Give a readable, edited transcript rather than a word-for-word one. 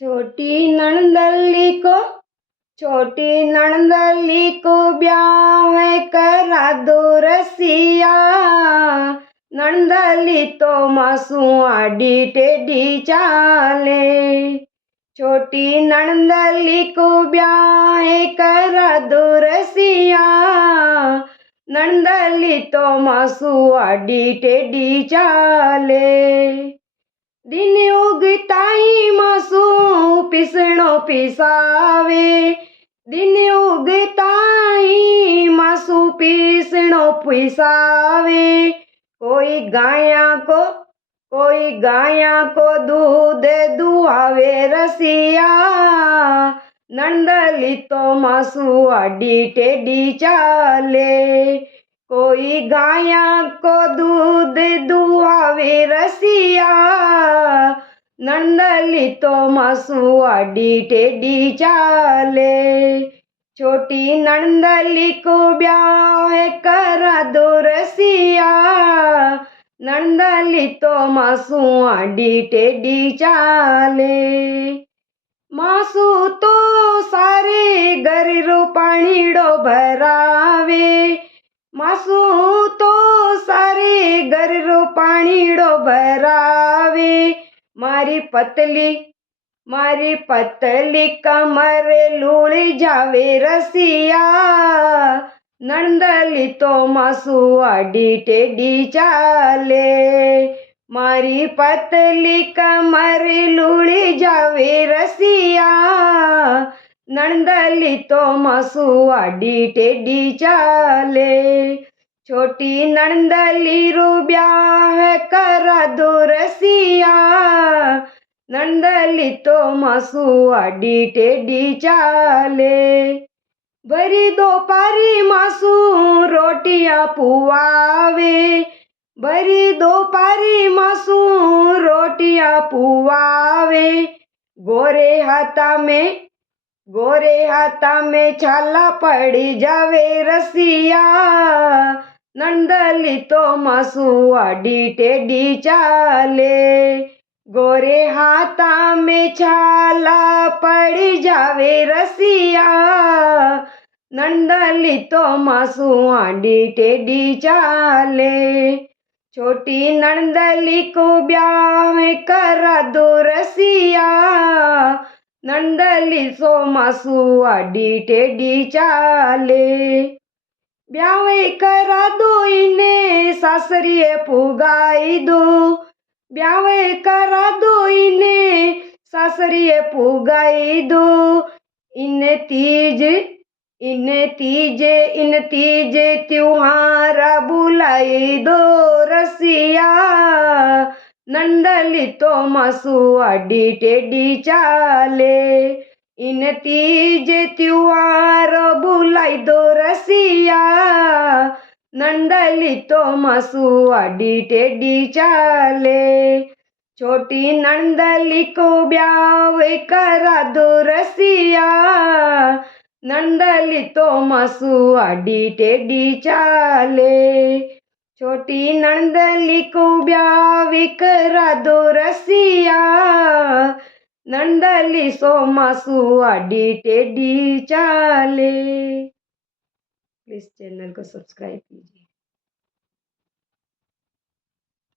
छोटी नणंदली को छोटी नणंदली को ब्याह करा दो रसिया। नणंदली तो मासू आडी टेढ़ी चाले। छोटी नणंदली को ब्याह करा दो रसिया। नणंदली तो मासू आडी टेढ़ी चाले। दिन उगता ही मासू पिसणो पिसावे। दिन उगता ही मासू पिसणो पिसावे। कोई गाया को दूध दुहावे रसिया। नणंदली तो मासू आडी टेढ़ी चाले। कोई गाया को दूध दुहावे रसिया। नणंदली तो मासू आडी टेढ़ी चाले। छोटी नणंदली को ब्याह करा दो रसिया। नणंदली तो मासू आडी टेढ़ी चाले। मासू तो सारे गरीरो पाणीड़ो भरावे। मासू तो सारे गरीरो पाणीड़ो भरावे। मारी पतली कमर लूली जावे रसिया। नणंदली तो मासू आडी टेढ़ी चाले। मारी पतली कमर लूली जावे रसिया। नणंदली तो मासू आडी टेढ़ी चाले। छोटी नणंदली रो ब्याह करा दो रसिया। नणंदली तो मासू आडी टेढ़ी चाले। भरी दोपारी मासू रोटियां पुआवे। भरी दोपारी मासू रोटियां पुआवे। गोरे हाथा में छाला पड़ी जावे रसिया। नणंदली तो मासू आडी टेढ़ी चाले। गोरे हाथा में छाला पड़ी जावे रसिया। नणंदली तो मासू आडी टेढ़ी चाले। छोटी नणंदली को ब्याह करा दो रसिया। नणंदली सो मासू आडी टेढ़ी चाले। ब्याह करा दो इने सासरिये पुगाई दो। ब्याह करा दो इने सासरिये पुगाई दो। इन तीज त्योहार बुलाई दो रसिया। नणंदली तो मासू आडी टेढ़ी चाले। इन तीज त्योहार बुलाई दो रसिया। नणंदली तो मासू आडी टेढ़ी चाले। छोटी नणंदली को ब्याह करा दो रसिया। नणंदली तो मासू आडी टेढ़ी चाले। छोटी नणंदली को ब्याह करा दो रसिया। नणंदली सो मासू आडी टेढ़ी चाले। प्लीज चैनल को सब्सक्राइब कीजिए।